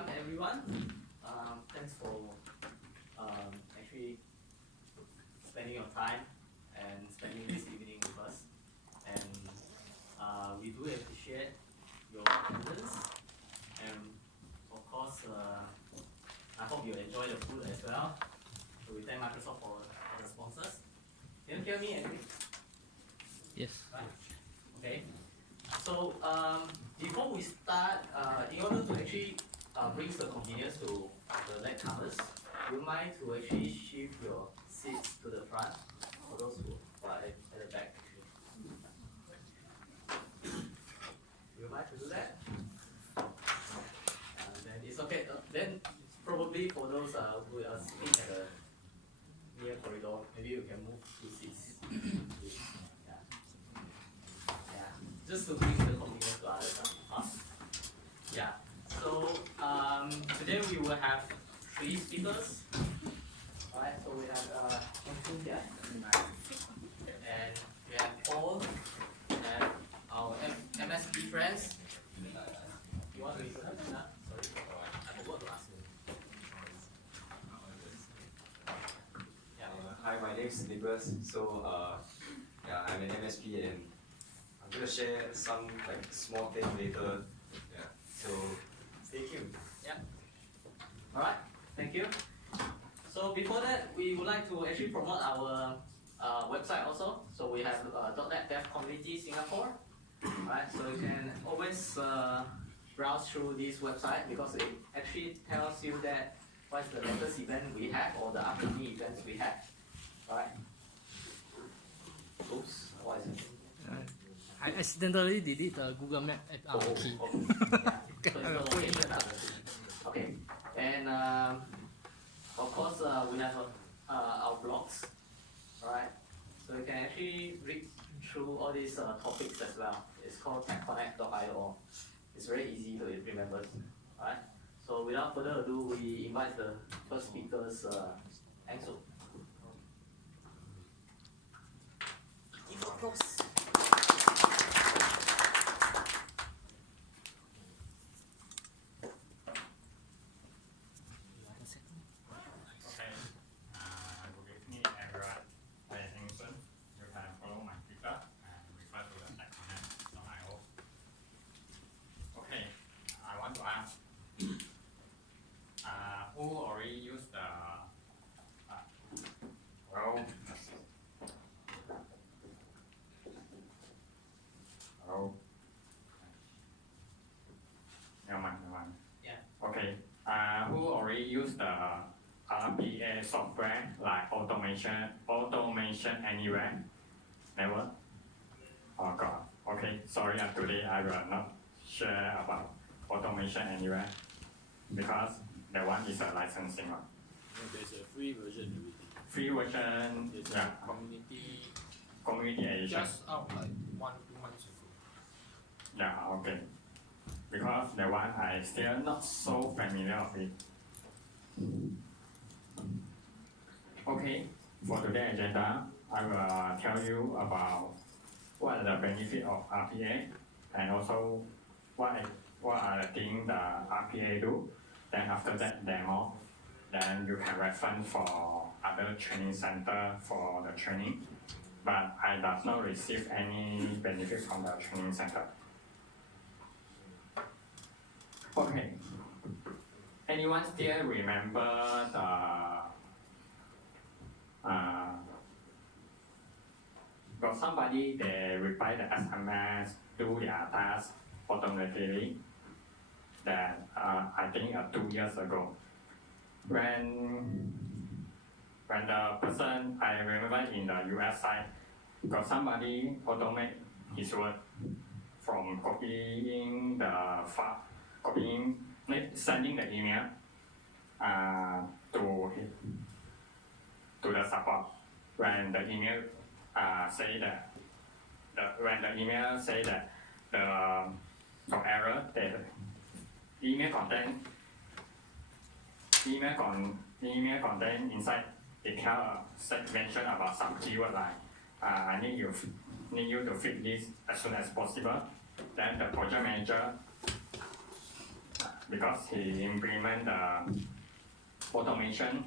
welcome everyone. Thanks for actually spending your time and spending this evening with us. And we do appreciate your attendance. And of course, I hope you enjoy the food as well. So we thank Microsoft for the sponsors. Can you hear me anyway? Yes. Right. Okay. So before we start, in order to actually bring the convenience to the latecomers, you mind to actually shift your seats to the front for those who are at the back. You mind to do that? Then it's okay. Then probably for those who are sitting at the near corridor, maybe you can move 2 seats. Just to bring the convenience to others. Yeah. So today we will have 3 speakers. Alright, so we have Eng Soon here. And we have Paul and our MSP friends. You want to introduce them? Sorry, I forgot to ask you. Yeah. Hi, my name is Nicholas. So yeah, I'm an MSP and I'm gonna share some small thing later. Yeah. So stay tuned. Yeah. All right. Thank you. So before that, we would like to actually promote our website also. So we have .NET Dev Community Singapore. All right. So you can always browse through this website because it actually tells you that what's the latest event we have or the upcoming events we have. All right. Oops. What is it? I accidentally delete the Google Map at our key. Okay, and of course we have our blogs, alright? So you can actually read through all these topics as well. It's called techconnect.io. It's very easy to remember, alright? So without further ado, we invite the first speakers, Eng Soon. Good evening, everyone. I am Eng Soon. You can follow my Twitter and refer to the techconnect.io. Okay, I want to ask who already used the hello? Hello? Never mind. Yeah. Okay, who already used the RPA software like automation anywhere? Never? Oh God. Okay, sorry, today I will not share about automation anywhere because that one is a licensing one. There's a free version already. Free version, It's yeah, community edition. just out like 1-2 months ago. Yeah, okay. Because that one I still not so familiar with it. Okay, for today's agenda, I will tell you about what are the benefits of RPA and also what are the things the RPA do. Then after that demo, then you can reference for other training center for the training. But I does not receive any benefit from the training center. Okay. Anyone still remember the got somebody they reply the SMS, do their task automatically? That I think 2 years ago, when the person I remember in the US side got somebody automate his work from copying the file, sending the email to the support. When the email say that the error, the email content inside it mention about some keyword like I need you to fix this as soon as possible. Then the project manager because he implement the automation,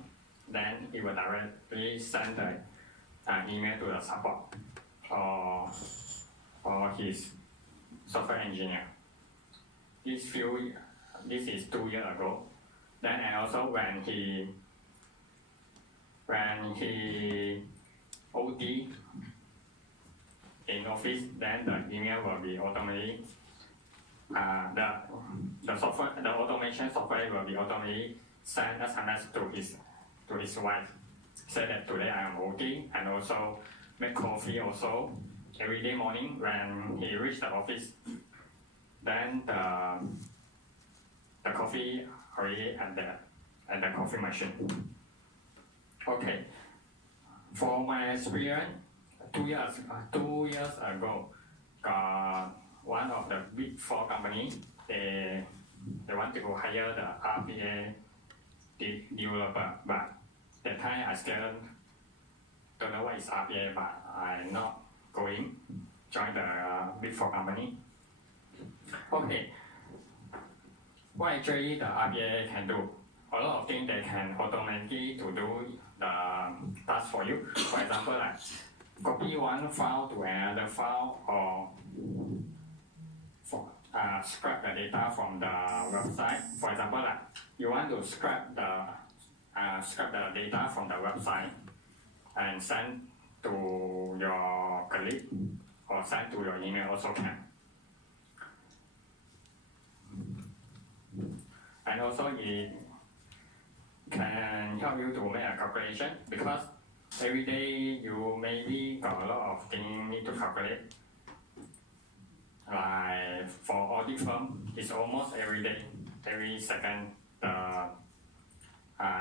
then he will directly send the email to the support or his software engineer. This is 2 years ago. Then and also when he OT in office, then the email will be automatically the automation software will be automatically send SMS to his wife. Say that today I am OT and also make coffee also every day morning when he reach the office. Then the coffee already at the coffee machine. Okay. For my experience, 2 years ago, one of the big 4 companies they want to hire the RPA developer, but that time I still don't know what is RPA, but I'm not going join the big 4 company. Okay. What actually the RPA can do? A lot of things they can automatically to do the task for you. For example, like copy one file to another file or scrap the data from the website. For example, like you want to scrap the data from the website and send to your colleague or send to your email also can. And also it can help you to make a calculation because every day you maybe got a lot of things need to calculate. Like for audit firm, it's almost every day, every second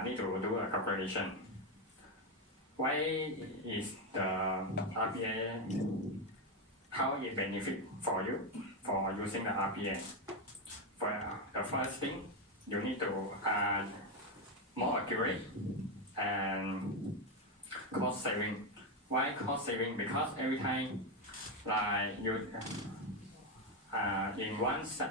need to do a calculation. Why is the RPA, how it benefit for you for using the RPA? For the first thing, you need to more accurate and cost saving. Why cost saving? Because every time, like you, in one, as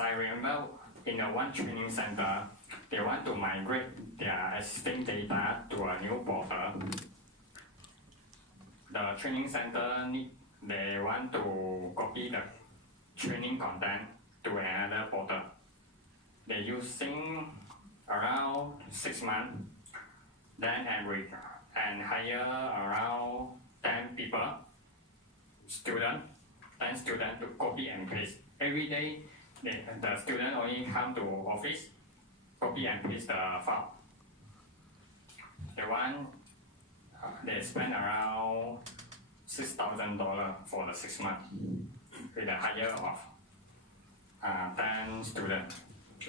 I remember, in a one training center, they want to migrate their existing data to a new portal. The training center they want to copy the training content to another portal. They're using around 6 months, then and hire around 10 people, 10 students to copy and paste. Every day, the student only come to office, copy and paste the file. They spend around $6,000 for the 6 months with a hire of 10 students.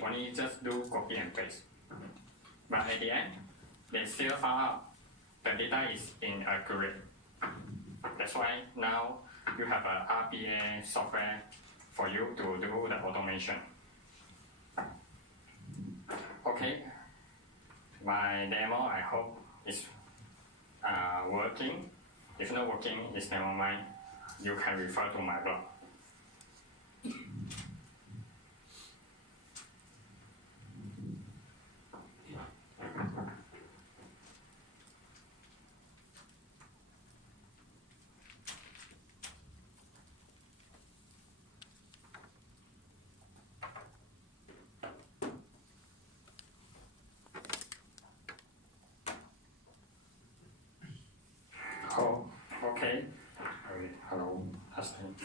Only just do copy and paste. But at the end, they still found out the data is inaccurate. That's why now you have a RPA software for you to do the automation. Okay, my demo I hope is working. If not working, it's never mind. You can refer to my blog. Oh, okay. Hello, testing.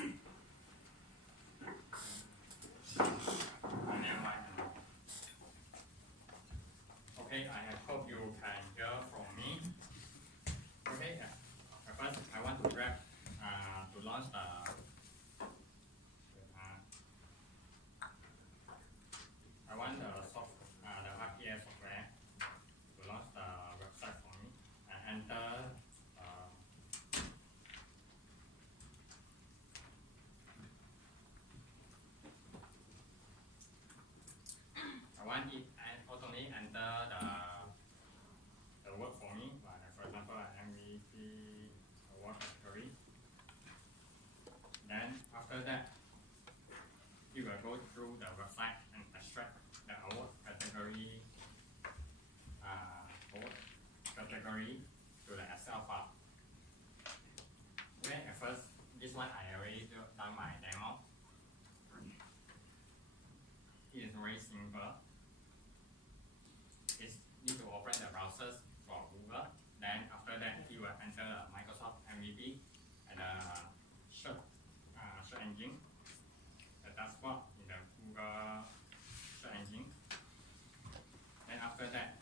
Okay, I hope you can hear from me. Okay, first I want to grab to launch the RPA software to launch the website for me and enter. I want it and automatically enter the category to the Excel file. Okay, at first, this one I already done my demo. It is very simple. It's need to open the browsers for Google. Then after that, you will enter the Microsoft MVP and the search engine, the dashboard in the Google search engine. Then after that,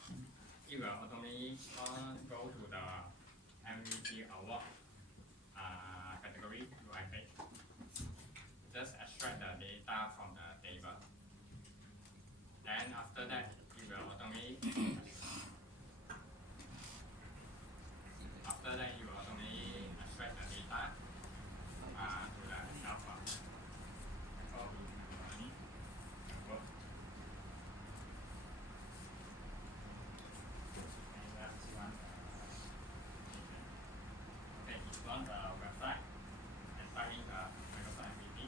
it will automatically go to the MVP award category UIPath. Just extract the data from the table. Then after that, it will automatically extract the data to the Excel file. So we need to work. And that's one. Okay, it's on the website and type in the Microsoft MVP.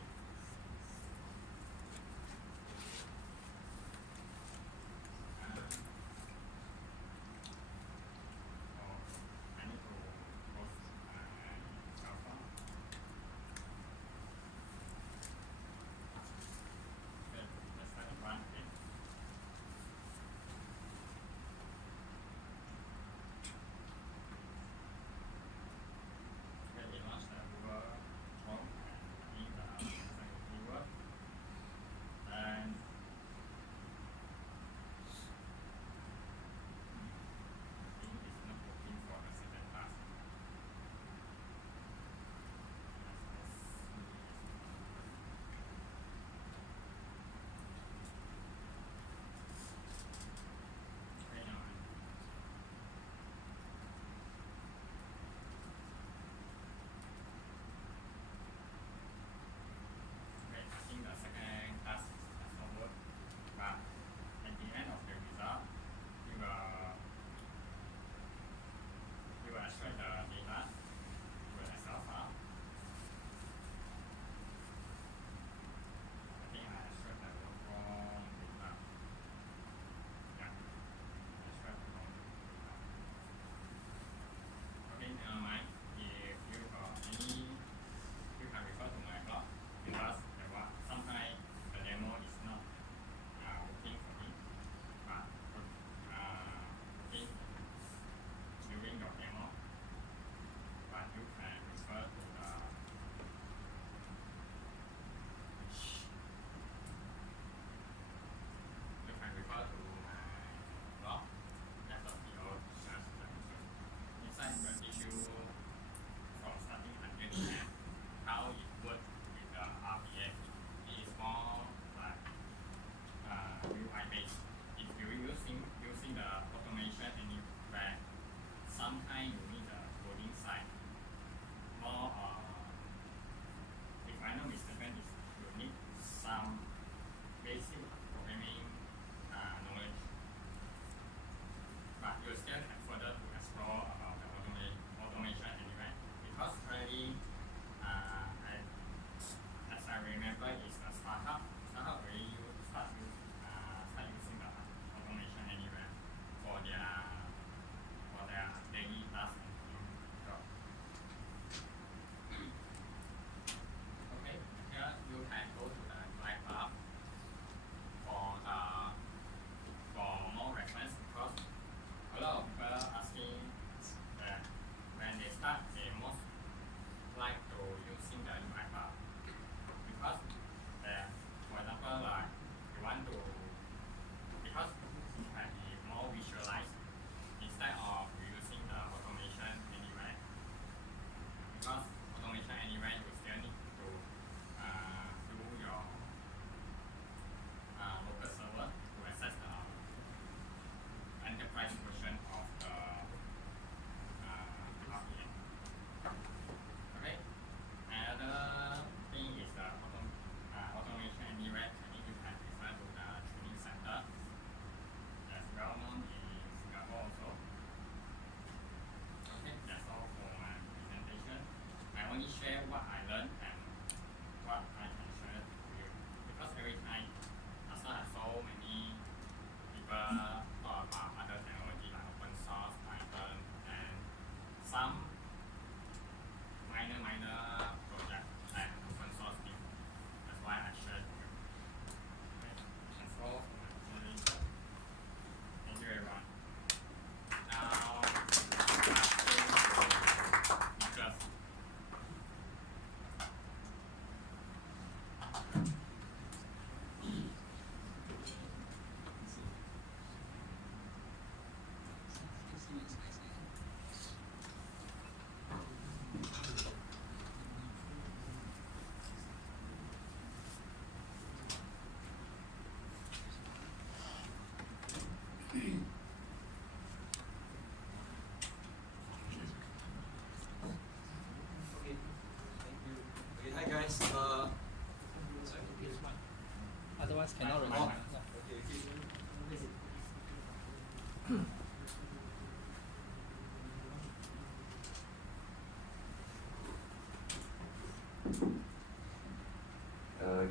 Can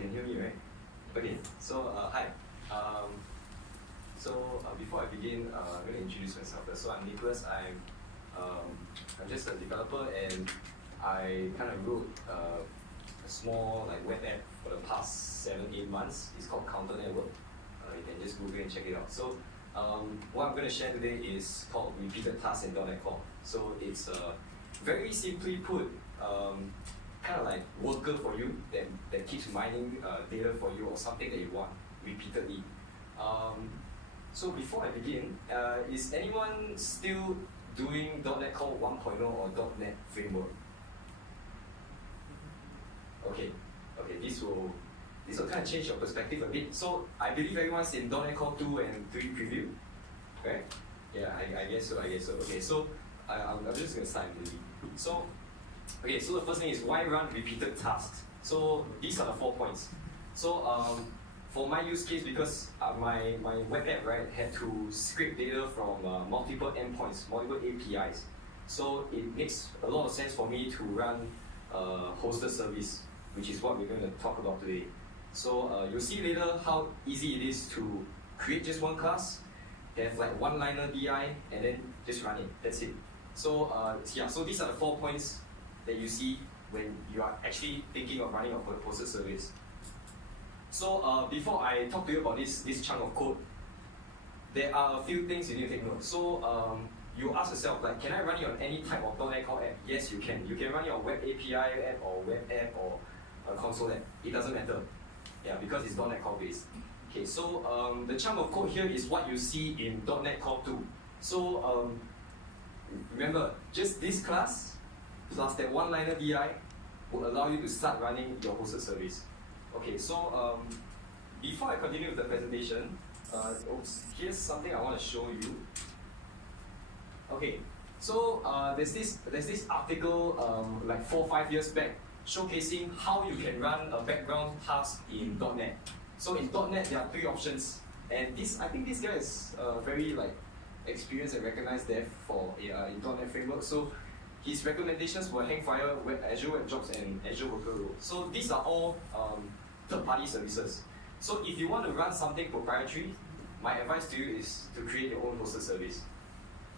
you hear me, right? Okay, so hi. Before I begin, I'm going to introduce myself first. So I'm Nicholas. I'm just a developer, and I kind of wrote a small web app for the past 7-8 months. It's called Counter Network. You can just Google and check it out. So what I'm going to share today is called repeated tasks in .NET Core. So it's very simply put, kind of like worker for you that keeps mining data for you or something that you want repeatedly. So before I begin, is anyone still doing .NET Core 1.0 or .NET Framework? Okay, this will kind of change your perspective a bit. So I believe everyone's in .NET Core 2 and 3 preview, right? Yeah, I guess so. Okay, so I'm just going to start immediately. So the first thing is why run repeated tasks? So these are the 4 points. So for my use case, because my web app, right, had to scrape data from multiple endpoints, multiple APIs. So it makes a lot of sense for me to run hosted service, which is what we're going to talk about today. So you'll see later how easy it is to create just one class, have like one-liner DI, and then just run it. That's it. So so these are the 4 points that you see when you are actually thinking of running a hosted service. So before I talk to you about this chunk of code, there are a few things you need to take note. So you ask yourself, like, can I run it on any type of .NET Core app? Yes, you can. You can run it on web API app or web app or a console app. It doesn't matter. Yeah, because it's .NET Core based. Okay, so the chunk of code here is what you see in .NET Core 2. So remember, just this class plus that one-liner DI will allow you to start running your hosted service. Okay, so before I continue with the presentation, here's something I want to show you. Okay, so there's this article like 4 or 5 years back showcasing how you can run a background task in .NET. So in .NET there are 3 options, and I think this guy is very experienced and recognized dev for in .NET Framework. So his recommendations were Hangfire, Azure Web Jobs, and Azure Worker Role. So these are all third-party services. So if you want to run something proprietary, my advice to you is to create your own hosted service.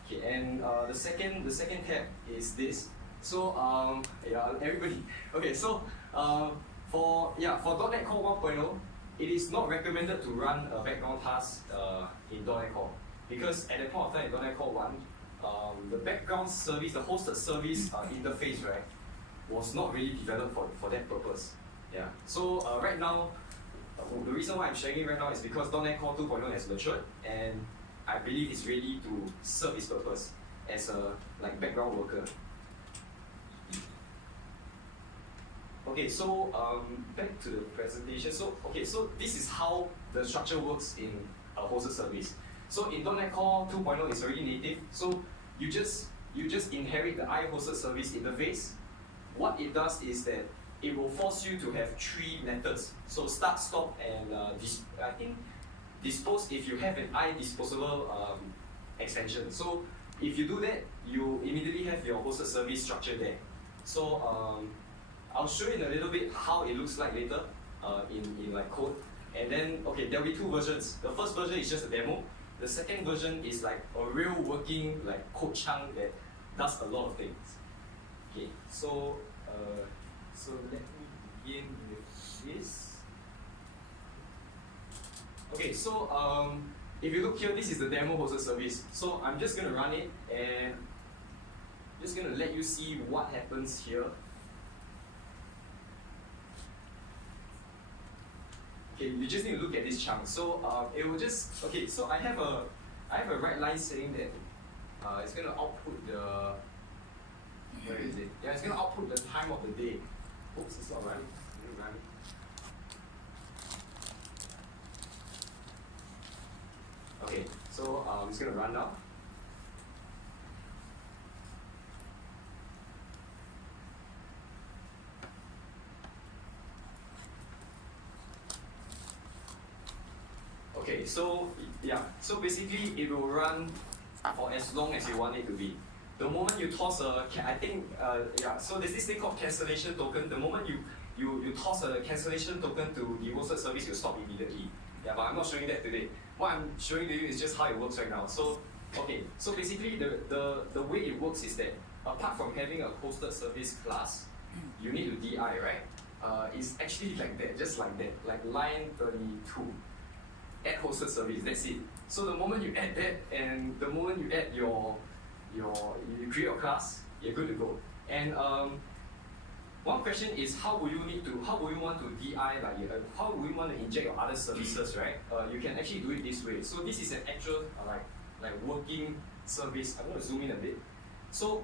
Okay, and the second tab is this. So everybody. Okay, so for .NET Core 1.0, it is not recommended to run a background task in .NET Core, because at that point of time in .NET Core 1, the background service, the hosted service interface, right, was not really developed for that purpose. Yeah. So right now, the reason why I'm sharing it right now is because .NET Core 2.0 has matured, and I believe it's ready to serve its purpose as a background worker. Okay, so back to the presentation. So this is how the structure works in a hosted service. So in .NET Core 2.0, it's already native. So you just inherit the IHostedService interface. What it does is that it will force you to have 3 methods. So start, stop, and I think dispose if you have an iDisposable extension. So if you do that, you immediately have your hosted service structure there. So I'll show you in a little bit how it looks like later in code. And then there'll be 2 versions. The first version is just a demo. The second version is like a real working code chunk that does a lot of things. Okay, so let me begin with this. Okay, so if you look here, this is the demo hosted service. So I'm just gonna run it and just gonna let you see what happens here. Okay, you just need to look at this chunk. So it will just so I have a write line saying that it's gonna output the where is it? Yeah, it's gonna output the time of the day. Oops, it's not running. Okay, so it's gonna run now. Okay, Okay, so yeah, so basically it will run for as long as you want it to be. The moment you toss I think, yeah, so there's this thing called cancellation token. The moment you toss a cancellation token to the hosted service, you stop immediately. Yeah, but I'm not showing that today. What I'm showing to you is just how it works right now. So, okay, so basically the way it works is that apart from having a hosted service class, you need to DI, right? It's actually like that, just like that, like line 32. Add hosted service, that's it. So the moment you add that, and the moment you add you create your class, you're good to go. And one question is how would you want to DI, like how would you want to inject your other services, right? You can actually do it this way. So this is an actual like working service. I'm going to zoom in a bit. So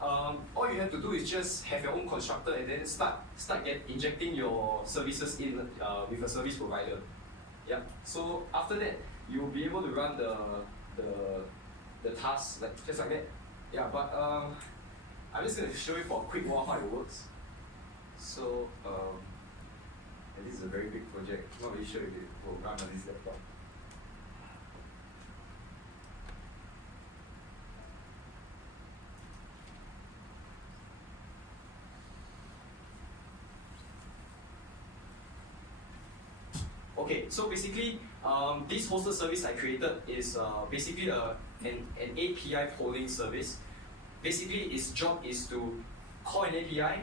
all you have to do is just have your own constructor and then start injecting your services in with a service provider. Yeah. So after that, you'll be able to run the tasks like just like that. Yeah. But I'm just going to show you for a quick while how it works. So and this is a very big project. Not really sure if it will run on this laptop. Okay, so basically, this hosted service I created is basically an API polling service. Basically, its job is to call an API,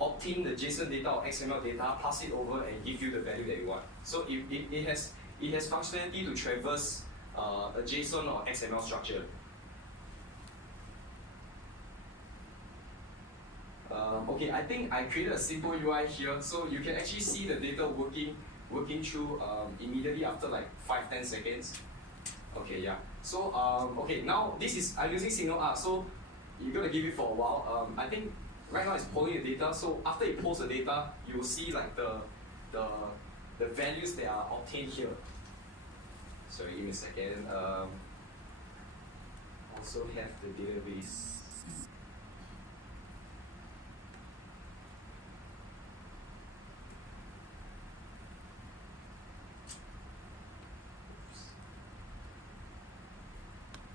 obtain the JSON data or XML data, pass it over, and give you the value that you want. So it has functionality to traverse a JSON or XML structure. Okay, I think I created a simple UI here, so you can actually see the data working through immediately after like 5-10 seconds. Okay, yeah. So okay, now I'm using SignalR, so you're gonna give it for a while. I think right now it's polling the data. So after it polls the data, you will see like the values that are obtained here. Sorry, give me a second. Also have the database.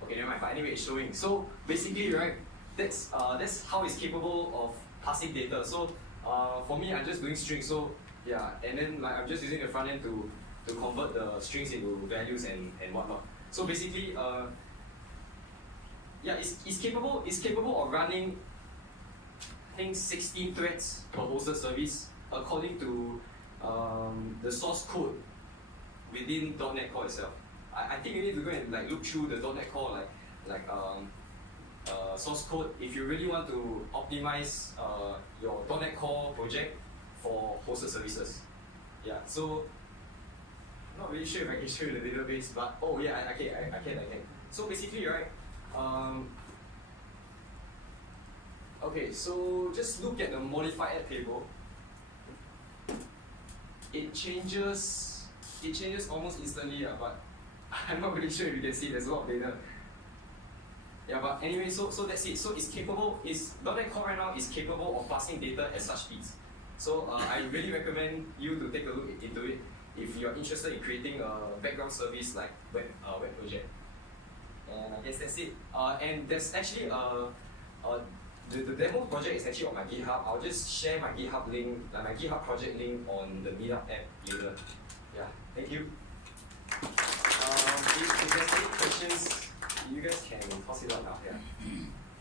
Okay, never mind. But anyway, it's showing. So basically, right, that's how it's capable of passing data. So for me, I'm just doing strings. So yeah, and then like I'm just using the front end to convert the strings into values and whatnot. So basically, yeah, it's capable of running, I think 16 threads per hosted service according to the source code within .NET Core itself. I think you need to go and like look through the .NET Core source code if you really want to optimize your .NET Core project for hosted services. Yeah, so I'm not really sure if I can show you the database, but oh yeah, I can. So basically, right, okay, so just look at the modified add table. It changes almost instantly, but I'm not really sure if you can see. There's a lot of data. Yeah, but anyway, so that's it. So it's capable. .NET Core right now is capable of passing data at such speeds. So I really recommend you to take a look into it if you're interested in creating a background service like web project. And I guess that's it. And there's actually the demo project is actually on my GitHub. I'll just share my GitHub link, my GitHub project link on the Meetup app later. Yeah, thank you. If there's any questions, you guys can toss it out now. Yeah,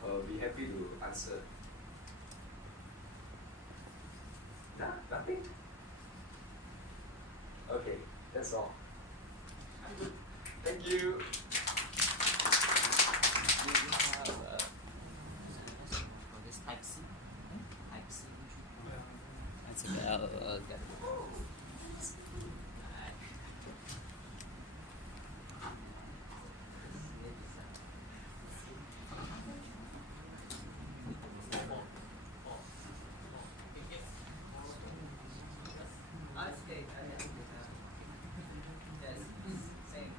I'll be happy to answer. Nah, nothing. Okay, that's all. I'm good. Thank you. Yes, same.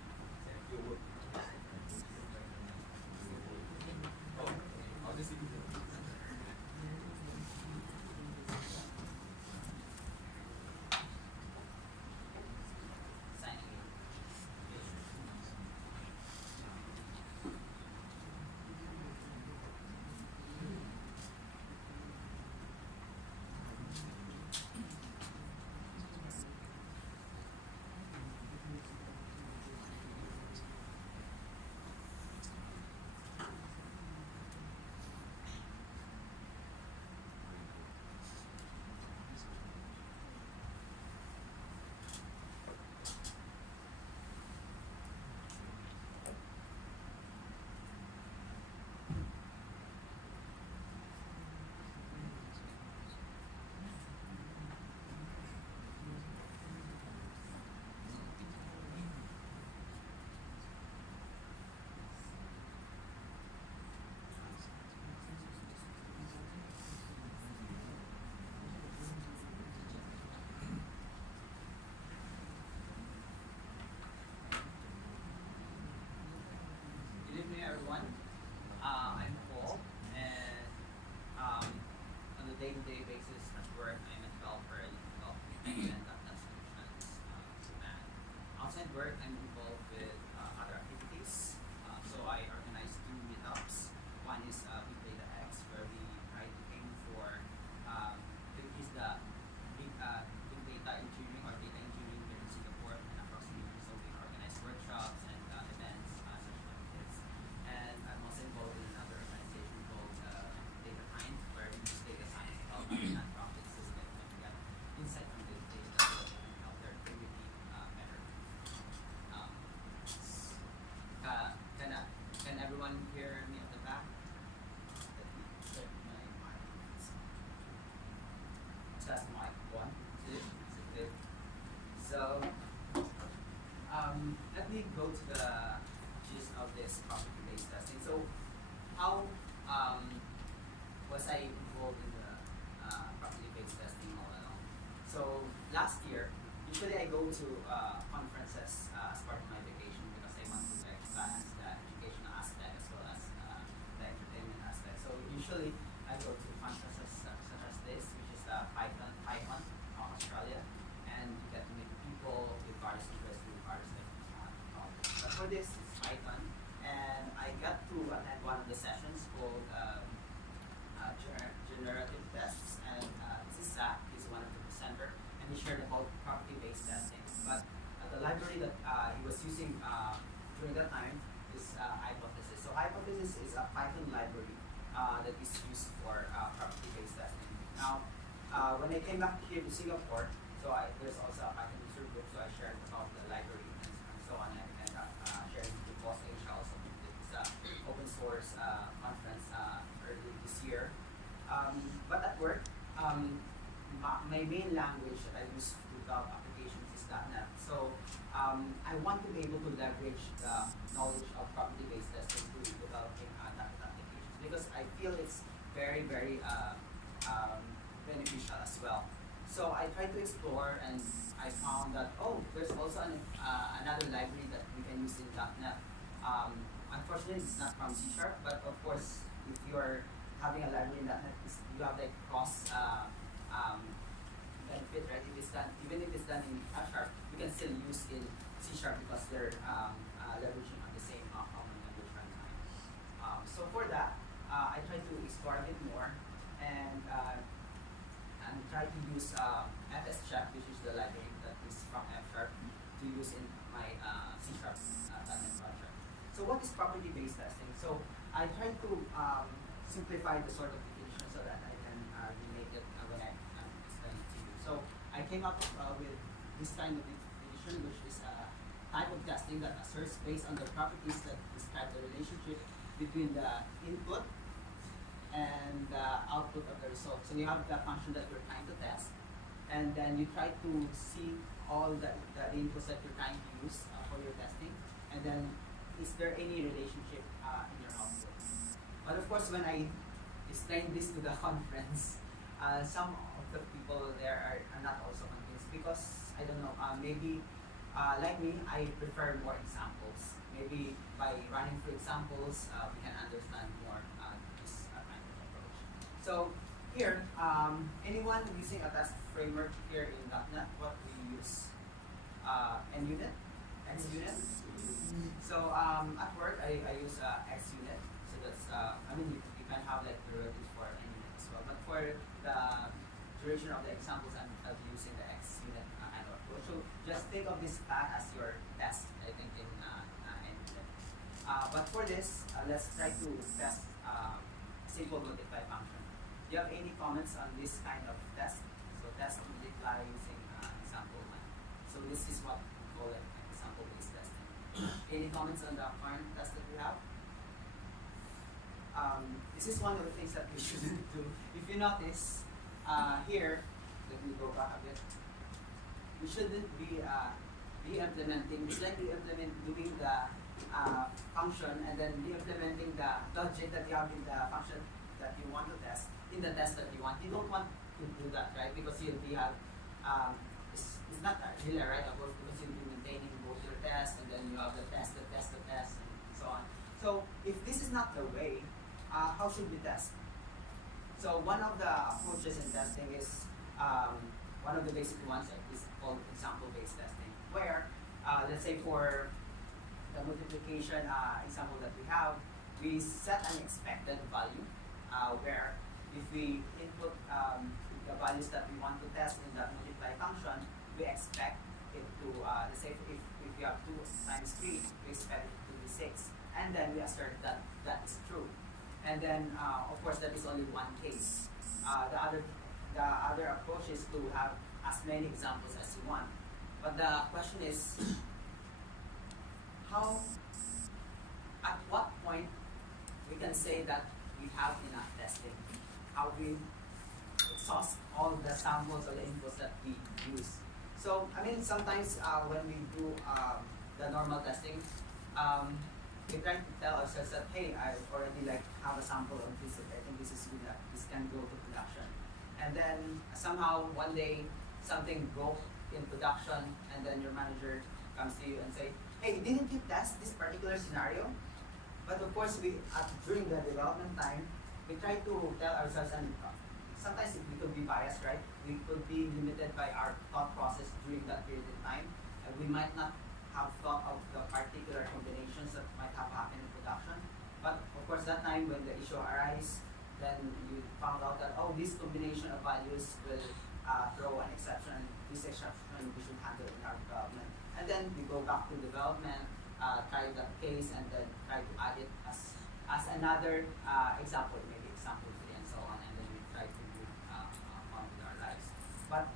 this property-based testing. So how was I involved in the property-based testing all along? So last year, usually I go to conferences as part of my vacation because I want to advance the educational aspect as well as the entertainment aspect. So usually I go to conferences such as this, which is Python Australia, and you get to meet people with various interests, with various topics. But for this, it's Python, and I got to attend one of the sessions called generative tests, and this is Zach, he's one of the presenter, and he shared about property-based testing. But the library that he was using during that time is Hypothesis. So Hypothesis is a Python library that is used for property-based testing. Now, when I came back here to Singapore, so there's also a Python user group, so I shared about the library and so on, and shared with Boss Asia also. It's an open source conference early this year. But at work, my main language that I use to develop applications is .NET. So I want to be able to leverage the knowledge of property-based testing to developing .NET applications because I feel it's very, very beneficial as well. So I tried to explore and I found that, there's also another library that we can use in .NET. Unfortunately, it's not from C#, but of course, if you're having a library in .NET, you have like cross benefit, right? If it's done, even if it's done in C#, you can still use in C# because they're leveraging on the same common language runtime. So for that, I tried to explore a bit more and try to use FSChat, which is the library that is from F# to use in my C# .NET project. So what is property-based testing? So I tried to simplify the sort of definition so that I can relate it when I explain it to you. So I came up with this kind of definition, which is a type of testing that asserts based on the properties that describe the relationship between the input and the output of the result. So you have the function that you're trying to test, and then you try to see all the inputs that you're trying to use for your testing, and then is there any relationship in your output? But of course, when I explained this to the conference, some of the people there are not also convinced because, I don't know, maybe like me, I prefer more examples. Maybe by running through examples, we can understand more this kind of approach. So here, anyone using a test framework here in .NET, what we use? NUnit, XUnit. So at work, I use XUnit. So that's, you can have like derivatives for NUnit as well. But for the duration of the examples, I'll be using the XUnit kind of approach. So just think of this path as your test, I think, in NUnit. But for this, let's try to test simple multiply function. Do you have any comments on this kind of test? So test multiply using example 1. So this is what we call it example-based testing. Any comments on the current test that we have? This is one of the things that we shouldn't do. If you notice, here, let me go back a bit. We shouldn't be implementing, it's like doing the function and then implementing the logic that you have in the function that you want to test, in the test that you want. You don't want to do that, right? Because you'll be it's not really right, of course, because you'll be maintaining both your tests and then you have the test, and so on. So if this is not the way, how should we test? So one of the approaches in testing is one of the basic ones is called example-based testing, where let's say for the multiplication example that we have, we set an expected value where if we input the values that we want to test in that multiply function, we expect it to, let's say if we have 2 times 3, we expect it to be 6. And then we assert that that is true. And then, of course, that is only one case. The other approach is to have as many examples as you want. But the question is, at what point we can say that we have enough testing? How we exhaust all the samples or the inputs that we use. So, sometimes when we do the normal testing, we try to tell ourselves that, hey, I already like have a sample of this, I think this is good enough, this can go to production. And then somehow one day something broke in production, and then your manager comes to you and say, hey, didn't you test this particular scenario? But of course, during the development time, we try to tell ourselves, and sometimes we could be biased, right? We could be limited by our thought process during that period of time, and we might not have thought of the particular combinations that might have happened in production. But of course, that time when the issue arises, then you found out that, oh, this combination of values will throw an exception. This exception we should handle in our development. And then we go back to development, try that case, and then try to add it as another example, maybe example 3 and so on, and then we try to move on with our lives. But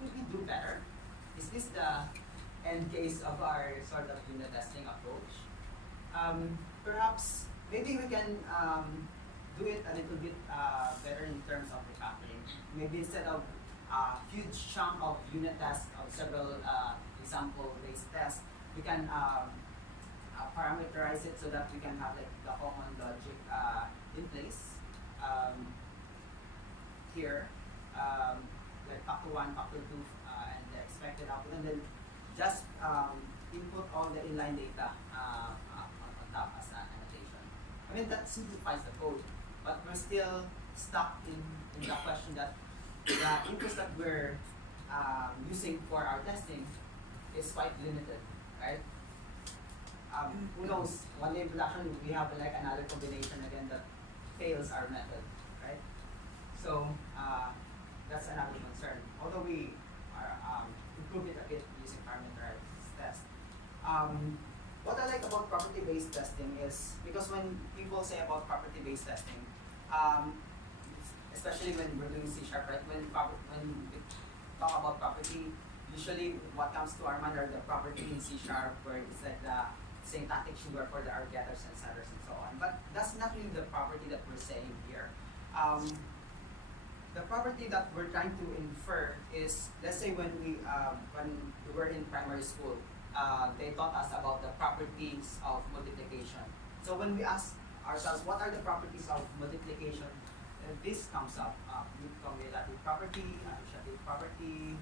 could we do better? Is this the end case of our sort of unit testing approach? Perhaps maybe we can do it a little bit better in terms of refactoring. Maybe instead of a huge chunk of unit tests of several example-based tests, we can parameterize it so that we can have like the common logic in place. Here, like factor 1, factor 2, and the expected output, and then just input all the inline data on top as an annotation. I mean, that simplifies the code, but we're still stuck in the question that the inputs that we're using for our testing is quite limited, right? Who knows, one day in production we have like another combination again that fails our method, right? So that's another concern. Although we are improve it a bit using parameterized tests. What I like about property-based testing is, because when people say about property-based testing, especially when we're doing C#, right? When we talk about property, usually what comes to our mind are the property in C#, where it's like the syntactic sugar for the getters and setters and so on. But that's not really the property that we're saying here. The property that we're trying to infer is, let's say when we were in primary school, they taught us about the properties of multiplication. So when we ask ourselves, what are the properties of multiplication? This comes up, commutative property, associative property,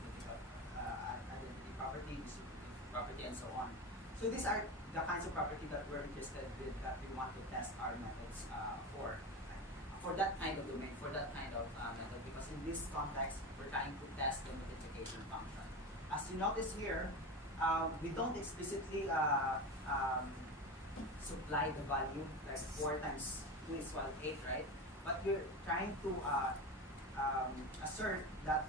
identity property, distributive property, and so on. So these are the kinds of property that we're interested with, that we want to test our methods for that kind of domain, for that kind of method, because in this context, we're trying to test the multiplication function. As you notice here, we don't explicitly supply the value, like 4 times 2 is 8, right? But we're trying to assert that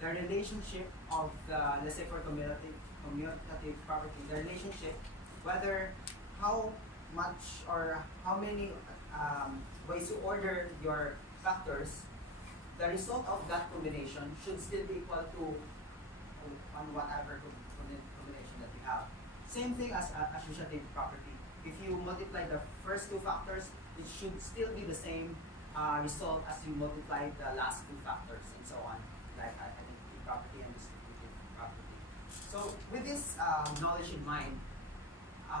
the relationship of the, let's say for commutative property, the relationship, whether how much or how many ways you order your factors, the result of that combination should still be equal to on whatever combination that we have. Same thing as associative property. If you multiply the first 2 factors, it should still be the same result as you multiply the last 2 factors and so on, like identity property and distributive property. So with this knowledge in mind,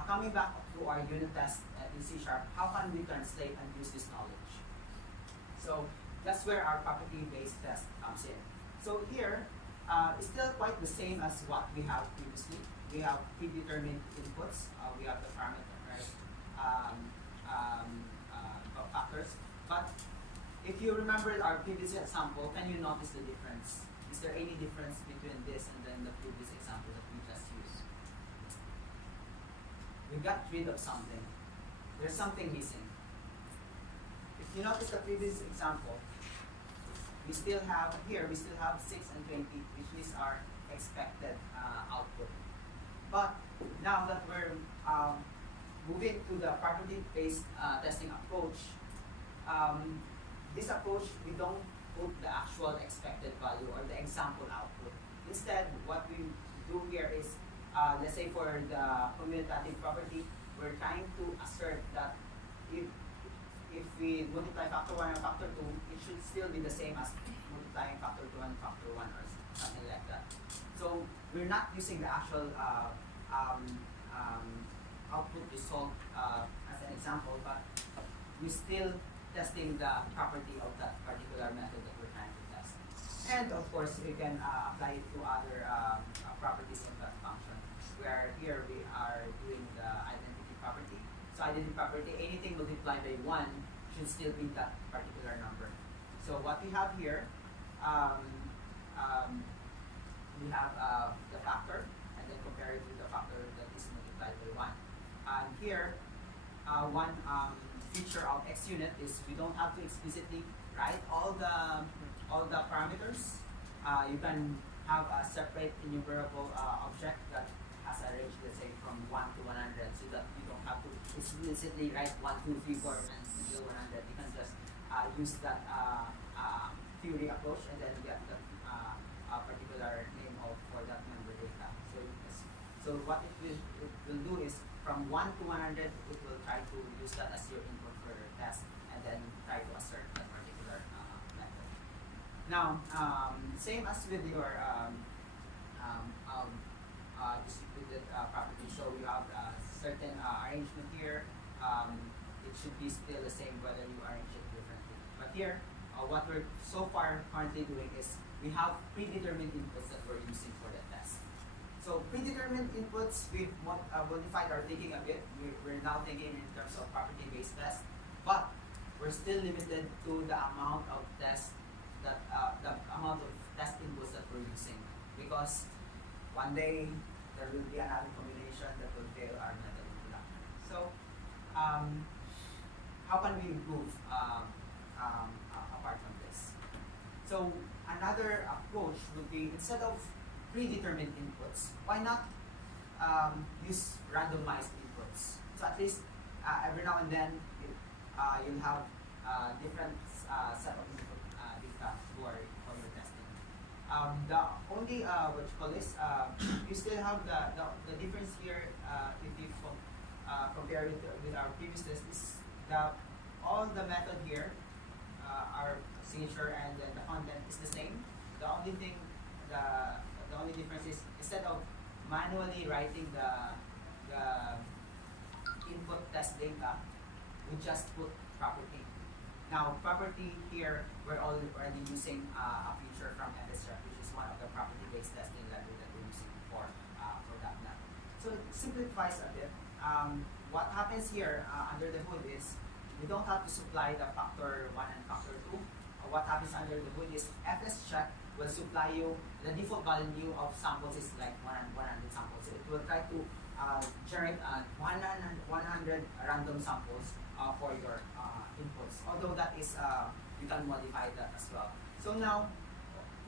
coming back to our unit test in C#, how can we translate and use this knowledge? So that's where our property-based test comes in. So here, it's still quite the same as what we have previously. We have predetermined inputs. We have the parameterized factors. But if you remember our previous example, can you notice the difference? Is there any difference between this and then the previous example that we just used? We got rid of something. There's something missing. If you notice the previous example, we still have 6 and 20, which is our expected output. But now that we're moving to the property-based testing approach, this approach, we don't put the actual expected value or the example output. Instead, what we do here is, let's say for the commutative property, we're trying to assert that if we multiply factor 1 and factor 2, it should still be the same as multiplying factor 2 and factor 1 or something like that. So we're not using the actual output result as an example, but we're still testing the property of that particular method that we're trying to test. And of course, we can apply it to other properties of that function, where here we are doing the identity property. So identity property, anything multiplied by 1 should still be that particular number. So what we have here, we have the factor, and then compare it with the factor that is multiplied by 1. And here, one feature of X unit is we don't have to explicitly write all the parameters. You can have a separate enumerable object that has a range, let's say, from 1 to 100, so that you don't have to explicitly write 1, 2, 3, 4, and until 100. You can just use that theory approach and then get the particular name for that member data. So what it will do is from 1 to 100, it will try to use that as your input for your test and then try to assert that particular method. Now, same as with your distributed property. So we have a certain arrangement here. It should be still the same whether you arrange it differently. But here, what we're so far currently doing is we have predetermined inputs that we're using for the test. So predetermined inputs, we've modified our thinking a bit. We're now thinking in terms of property-based test, but we're still limited to the amount of test that the amount of test inputs that we're using, because one day there will be another combination that will fail our method in production. So how can we improve apart from this? So another approach would be, instead of predetermined inputs, why not use randomized inputs? So at least every now and then you'll have different set of input data for your testing. The only what you call this, you still have the difference here if you compare it with our previous test is all the method here, our signature and then the content is the same. The only thing, the only difference is instead of manually writing the input test data, we just put property. Now property here, we're already using a feature from FSR, which is one of the property-based testing library that we're using for that method. So it simplifies a bit. What happens here under the hood is we don't have to supply the factor 1 and factor 2. What happens under the hood is FSCheck will supply you the default value of samples is like 100 samples. So it will try to generate 100 random samples for your inputs. Although that is you can modify that as well. So now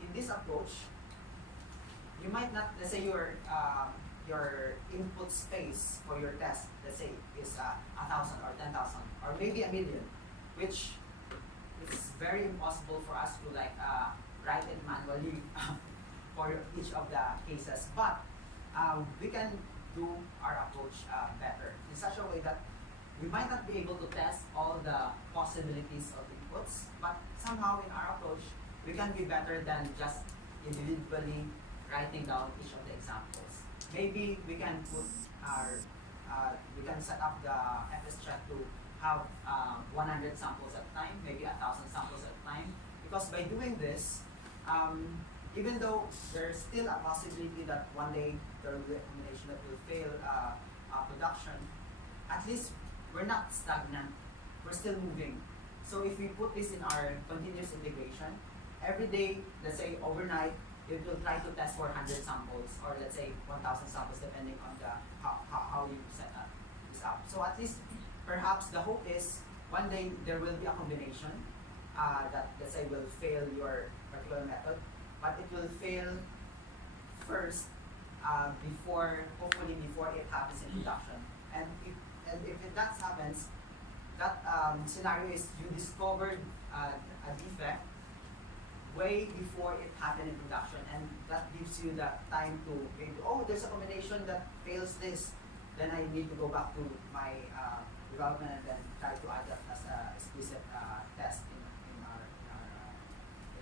in this approach, you might not, let's say your input space for your test, let's say is 1,000 or 10,000 or maybe 1 million, which it's very impossible for us to like write it manually for each of the cases. But we can do our approach better in such a way that we might not be able to test all the possibilities of inputs, but somehow in our approach, we can be better than just individually writing down each of the examples. Maybe we can put we can set up the FSCheck to have 100 samples at a time, maybe 1,000 samples at a time. Because by doing this, even though there's still a possibility that one day there will be a combination that will fail production, at least we're not stagnant. We're still moving. So if we put this in our continuous integration, every day, let's say overnight, it will try to test for 100 samples, or let's say 1,000 samples, depending on how you set this up. So at least, perhaps the hope is one day there will be a combination that, let's say, will fail your particular method, but it will fail first hopefully before it happens in production. And if that happens, that scenario is you discovered a defect way before it happened in production, and that gives you the time to maybe, oh, there's a combination that fails this, then I need to go back to my development and then try to add that as a explicit test in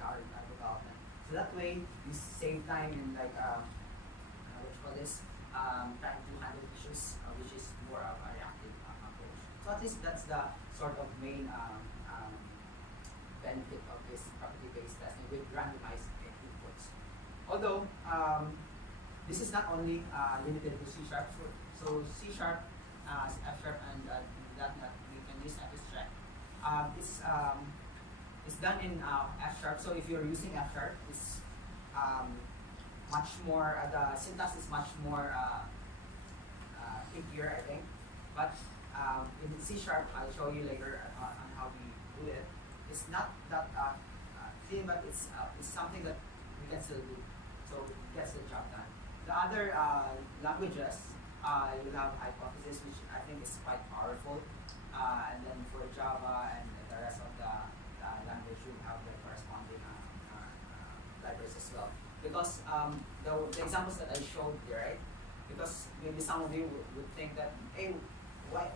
our development. So that way, you save time in like what you call this, trying to handle issues which is more more of a reactive approach. So at least that's the sort of main benefit of this property-based testing with randomized inputs. Although this is not only limited to C#, so C#, F#, and .NET, we can use FScheck. It's done in F#, so if you're using F#, it's much more, the syntax is much more trickier, I think. But in C#, I'll show you later on how we do it. It's not that clean, but it's something that we can still do. So it gets the job done. The other languages, you have Hypothesis, which I think is quite powerful. And then for Java and the rest of the language, you have the corresponding libraries as well. Because the examples that I showed here, right? Because maybe some of you would think that, hey, why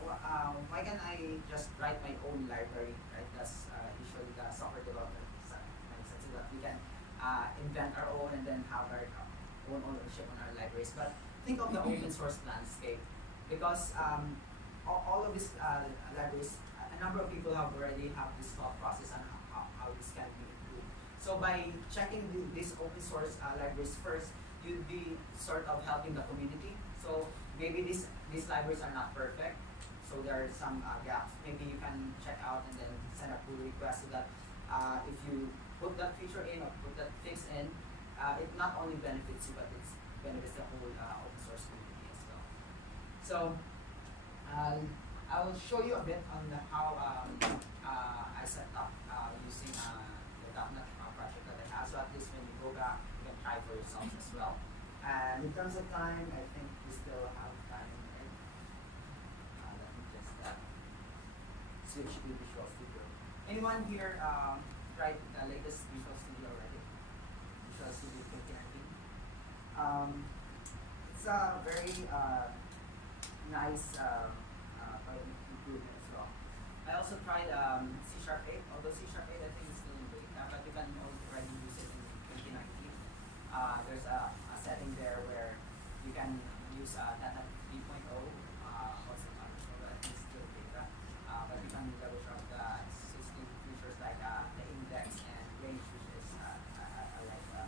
can't I just write my own library, right? That's usually the software development mindset, so that we can invent our own and then have our own ownership on our libraries. But think of the open source landscape, because all of these libraries, a number of people have already have this thought process on how this can be improved. So by checking these open source libraries first, you'd be sort of helping the community. So maybe these libraries are not perfect, so there are some gaps. Maybe you can check out and then send a pull request so that if you put that feature in or put that fix in, it not only benefits you, but it benefits the whole open source community as well. So I'll show you a bit on how I set up using the .NET project that I have. So at least when you go back, you can try for yourselves as well. And in terms of time, I think we still have time, right? Let me just switch to Visual Studio. Anyone here tried the latest Visual Studio already? Visual Studio 2019. It's a very nice improvement as well. I also tried C#8, although C#8 I think is still in beta, but you can already use it in 2019. There's a setting there where you can use .NET 3.0, also I think it's still beta, but you can leverage up the existing features like the index and range, which is I like the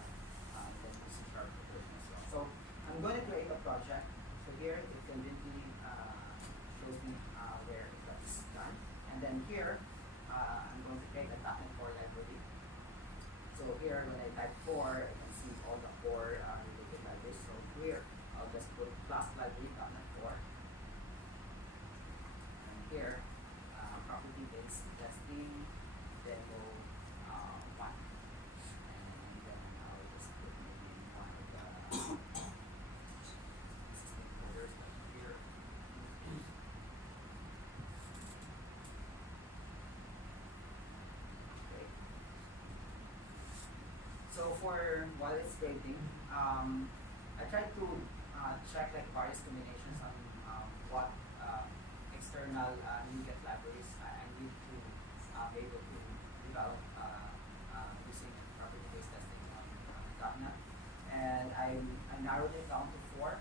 new C# version as well. So I'm going to create a project. So here it immediately shows me where it's done. And then here, I'm going to create a .NET Core library. So here, when I type core, I can see all the core related libraries. So here, I'll just put class library .NET Core. And here, property based testing demo 1. And then I'll just put maybe one of the stakeholders like here. Okay. So for while it's creating, I try to check like various combinations on what external NuGet libraries I need to be able to develop using property-based testing on .NET. And I narrowed it down to 4.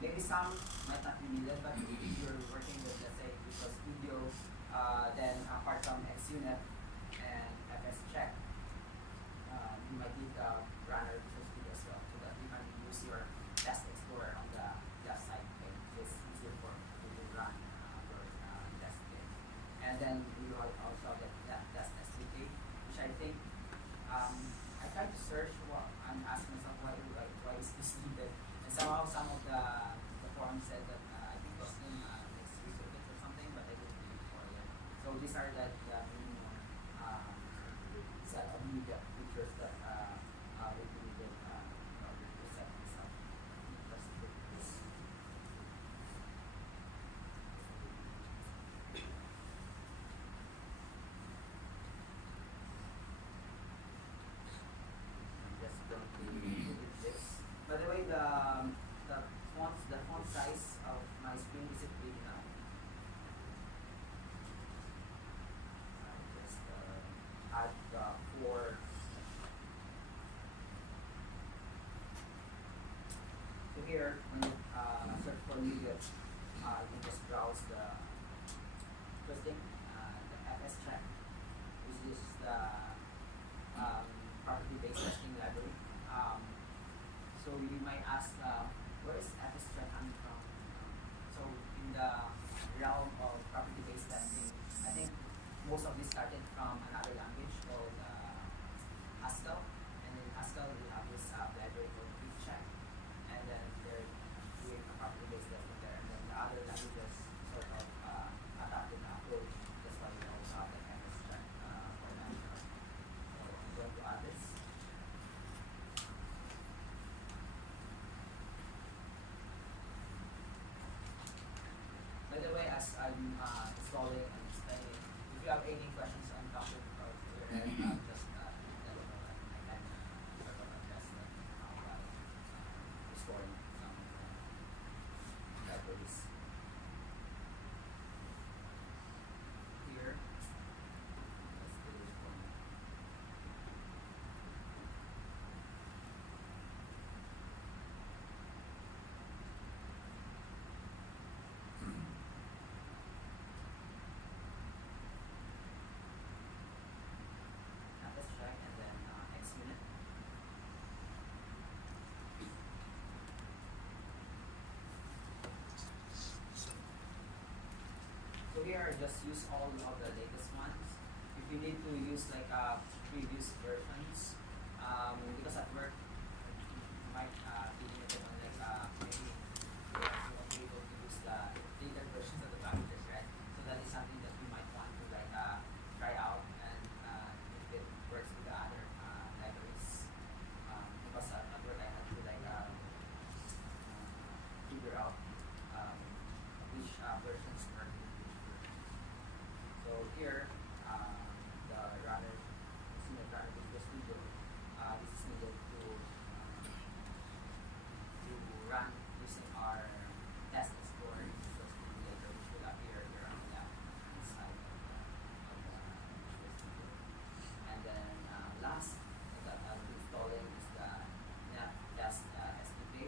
Maybe some might not be needed, but if you're working with, let's say, Visual Studio, then apart from XUnit and FScheck, you might need a runner Visual Studio as well, so that you can use your test explorer on the left side. Okay? So it's easier for you to run your test thing. And then you also get that test SDK, which I think I tried to search and ask myself why is this needed. And somehow some of the forums said that I think Austin makes use of it or something, but I didn't really follow it. So these are the minimum set of media features that would be needed in order to set this up. Just going to edit this. By the way, the font size of my screen is it big enough? Just add the 4. So here, when you search for NuGet, you involves the first thing, the FS check, which is the property-based testing library. So you might ask, where is FS check coming from? So in the realm of property-based testing, I think most of this started from another language called Haskell. And in Haskell, we have this library called check, and then they're doing a property-based testing there. And then the other languages sort of adopted the approach. That's why we also have the FS check for that. So I'm going to add this. By the way, as I'm installing and explaining, if you have any questions on topic of your head, just let me know and I can sort of address them while restoring some libraries. Here, let's do this one. Let's check and then X unit. So here I just use all of the latest ones. If you need to use like previous versions, because at work you might be limited on like maybe you won't be able to use the later versions of the packages, right? So that is something that you might want to like try out and if it works with the other libraries. Because at work I had to like figure out which versions work with which versions. So here, the runner, senior runner Visual Studio, this is needed to run using our test explorer Visual Studio later, which will appear here on the left-hand side of the Visual Studio. And then last that I'll be installing is the net test SDK,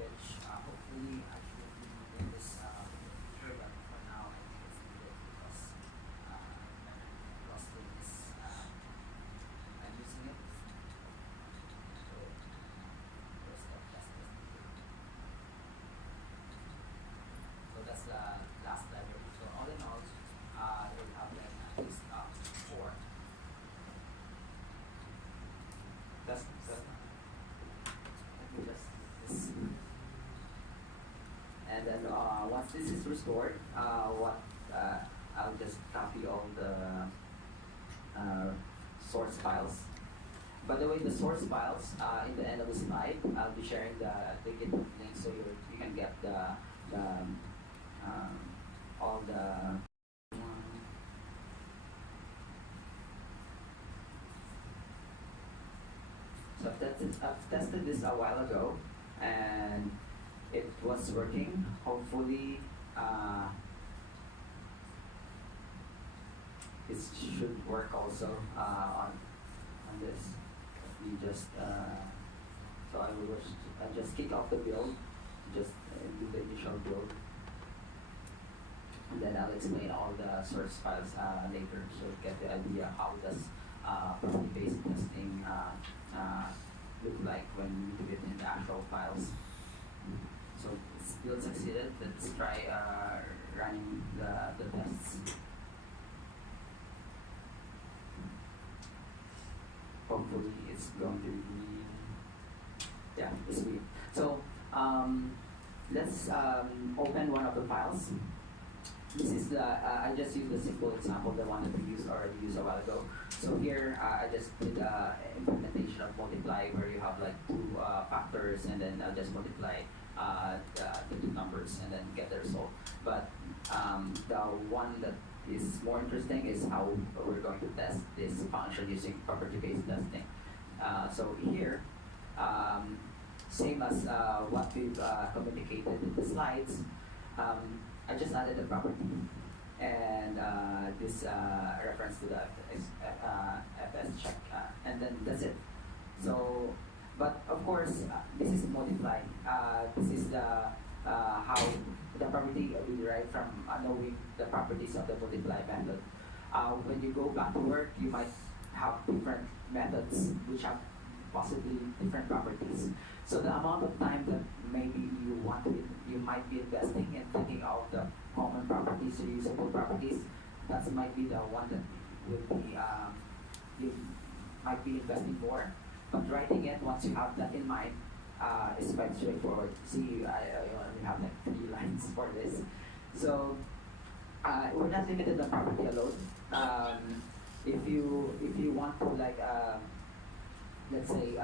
which hopefully I should be in this future, but for now I think it's needed because Crossfit is I'm using it. So first step test SDK. So that's the last library. So all in all, they will have like at least 4. That's Let me just do this. And then once this is restored, I'll just copy all the source files. By the way, the source files in the end of the slide, I'll be sharing the GitHub link so you can get the all the So I've tested this a while ago, and it was working. Hopefully, it should work also on this. Let me just so I just kick off the build, just do the initial build, and then I'll explain all the source files later, so you get the idea how does property-based testing look like when you do it in the actual files. So it's build succeeded. Let's try running the tests. Hopefully it's going to be, yeah, it's good. So let's open one of the files. This is the, I just used the simple example, the one that we already used a while ago. So here, I just did implementation of multiply where you have like 2 factors and then I'll just multiply the 2 numbers and then get the result. But the one that is more interesting is how we're going to test this function using property-based testing. So here, same as what we've communicated in the slides, I just added a property and this reference to the FS check, and then that's it. So, but of course, this is multiply. This is the how the property we derive from knowing the properties of the multiply method. When you go back to work, you might have different methods which have possibly different properties. So the amount of time that maybe you might be investing in thinking of the common properties, reusable properties, that might be the one that will be you might be investing more. But writing it, once you have that in mind, is quite straightforward. See, I only have like 3 lines for this. So we're not limited on property alone. If you want to like let's say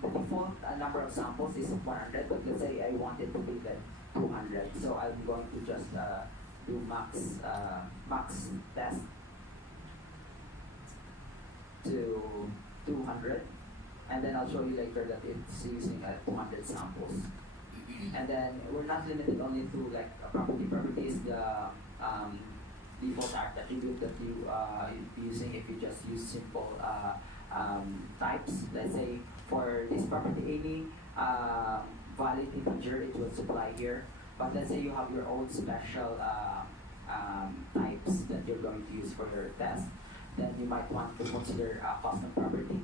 the default number of samples is 100, but let's say I want it to be like 200. So I'm going to just do max test to 200, and then I'll show you later that it's using 200 samples. And then we're not limited only to like properties, the default attribute that you using if you just use simple types. Let's say for this property any valid integer, it will supply here. But let's say you have your own special types that you're going to use for your test, then you might want to consider a custom property.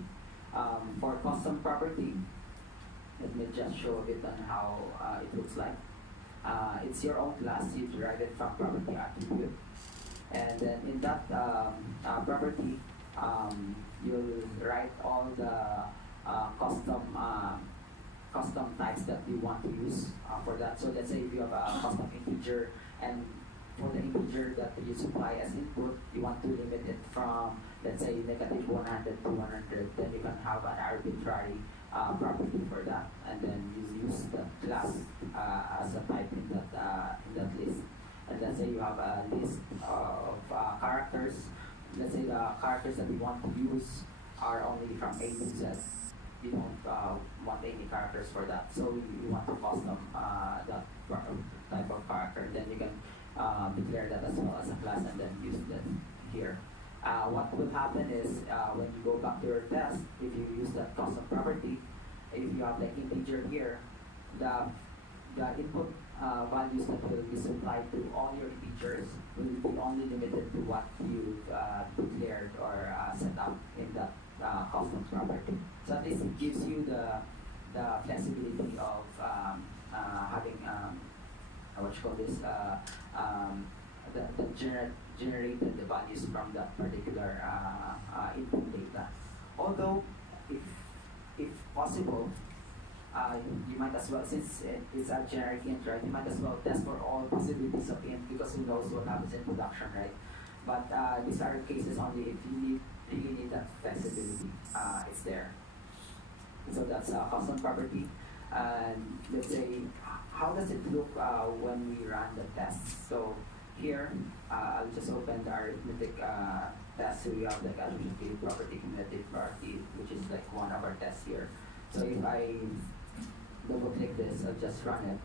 For custom property, let me just show a bit on how it looks like. It's your own class, you derive it from property attribute. And then in that property, you'll write all the custom types that you want to use for that. So let's say if you have a custom integer, and for the integer that you supply as input, you want to limit it from, let's say, negative 100 to 100, then you can have an arbitrary property for that, and then you use the class as a type in that list. And let's say you have a list of characters. Let's say the characters that you want to use are only from A to Z. You don't want any characters for that. So you want to custom that type of character. Then you can declare that as well as a class and then use that here. What will happen is when you go back to your test, if you use that custom property, if you have the integer here, the input values that will be supplied to all your integers will be only limited to what you've declared or set up in that custom property. So this gives you the flexibility of having what you call this generated the values from that particular input data. Although if possible, you might as well, since it's a generic int, right, you might as well test for all possibilities of int, because who knows what happens in production, right? But these are cases only if you really need that flexibility, it's there. So that's a custom property. And let's say, how does it look when we run the tests? So here, I'll just open the arithmetic test. So we have like attribution property, cumulative property, which is like one of our tests here. So if I double click this, I'll just run it.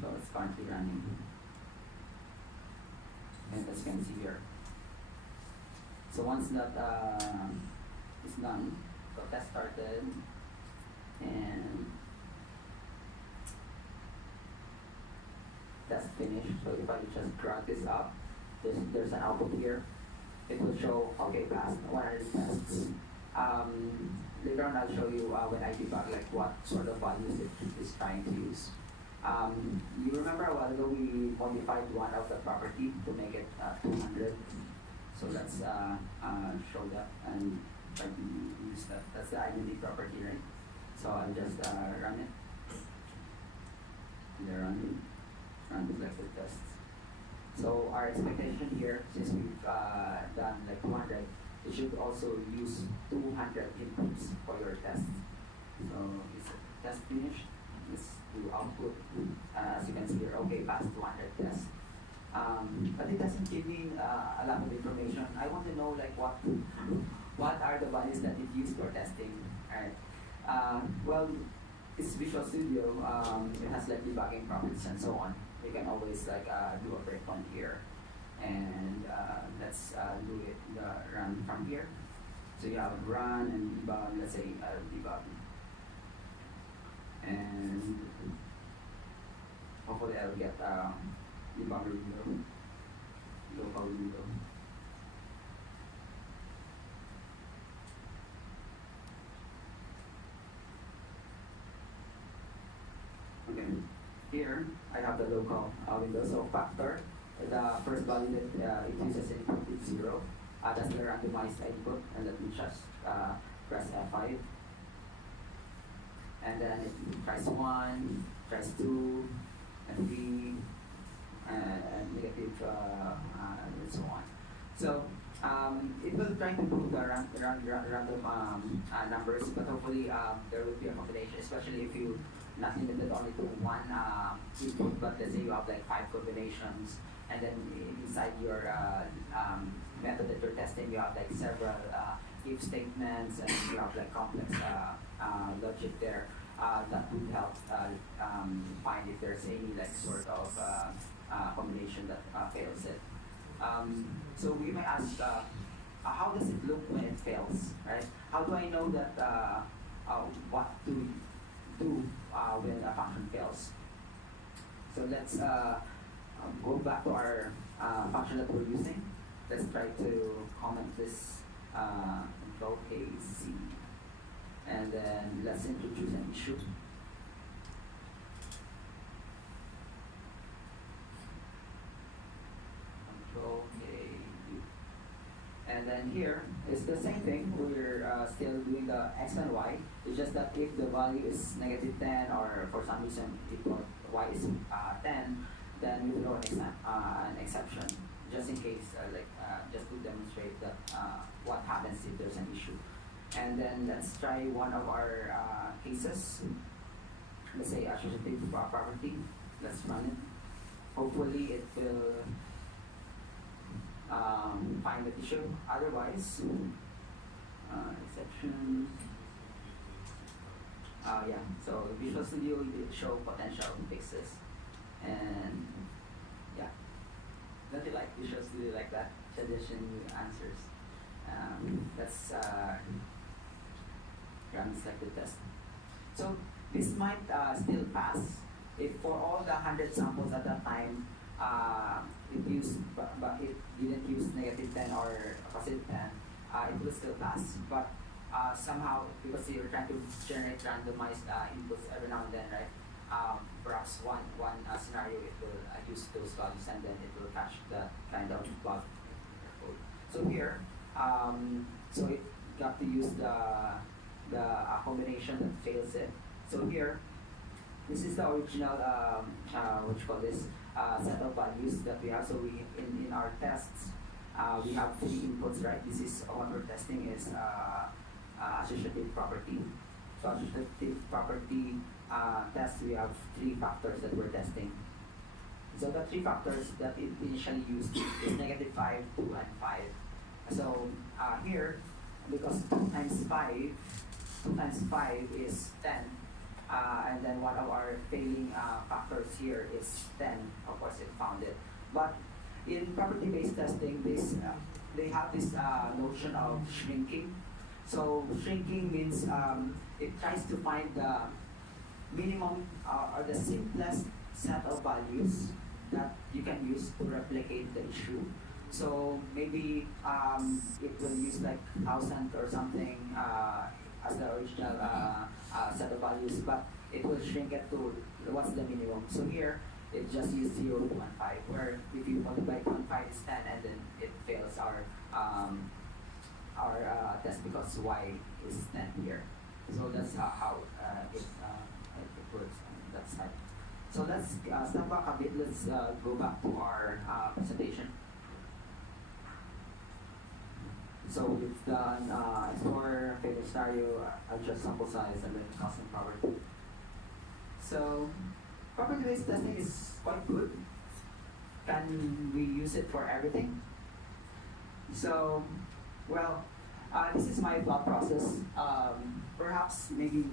So it's currently running. And as you can see here. So once that is done, so test started, and test finished. So if I just drag this up, there's an output here. It will show, okay, passed 100 tests. Later on, I'll show you when I debug like what sort of values it is trying to use. You remember a while ago we modified one of the property to make it 200. So let's show that and try to use that. That's the identity property, right? So I'll just run it. And they're running. Run the selected tests. So our expectation here, since we've done like 200, it should also use 200 inputs for your test. So is test finished? Let's do output. As you can see here, okay, passed 200 tests. But it doesn't give me a lot of information. I want to know like what are the values that it used for testing. Alright. Well, it's Visual Studio. It has like debugging properties and so on. You can always like do a breakpoint here, and let's do it run from here. So you have run and debug. Let's say debug, and hopefully I'll get debugger window, local window. Okay, here I have the local window. So factor, the first value that it uses input is 0. That's the randomized input, and let me just press F5. And then it tries 1, tries 2, and 3, and negative, and so on. So it will try to prove the random numbers, but hopefully there will be a combination, especially if you not limited only to one input, but let's say you have like 5 combinations, and then inside your method that you're testing, you have like several if statements, and you have like complex logic there. That would help find if there's any like sort of combination that fails it. So we may ask, how does it look when it fails, right? How do I know that what to do when a function fails? So let's go back to our function that we're using. Let's try to comment this control A-C. And then let's introduce an issue. Control A-U. And then here is the same thing. We're still doing the X and Y. It's just that if the value is -10 or for some reason Y is 10, then we throw an exception, just in case, just to demonstrate that what happens if there's an issue. And then let's try one of our cases. Let's say associative property. Let's run it. Hopefully it will find the issue. Otherwise, exception. Yeah, so Visual Studio did show potential fixes. And yeah, don't you like Visual Studio like that? Suggestion answers. Let's run selected test. So this might still pass if for all the 100 samples at that time it used, but it didn't use -10 or +10. It will still pass. But somehow, because you're trying to generate randomized inputs every now and then, right? Perhaps one scenario it will use those values, and then it will catch that kind of bug. So here, so it got to use the combination that fails it. So here, this is the original what you call this set of values that we have. So we in our tests we have 3 inputs, right? This is what we're testing is associative property. So associative property test, we have 3 factors that we're testing. So the 3 factors that it initially used is -5, 2, and 5. So here, because 2 times 5 is 10, and then one of our failing factors here is 10. Of course, it found it. But in property-based testing, they have this notion of shrinking. So shrinking means it tries to find the minimum or the simplest set of values that you can use to replicate the issue. So maybe it will use like 1,000 or something as the original set of values, but it will shrink it to what's the minimum. So here, it just used 0, 2, and 5, where if you multiply 2 and 5 is 10, and then it fails our test because y is 10 here. So that's how it works on that side. So let's step back a bit. Let's go back to our presentation. So we've done explore, failure scenario, adjust sample size, and then custom property. So property-based testing is quite good. Can we use it for everything? So, well, this is my thought process. Perhaps, maybe,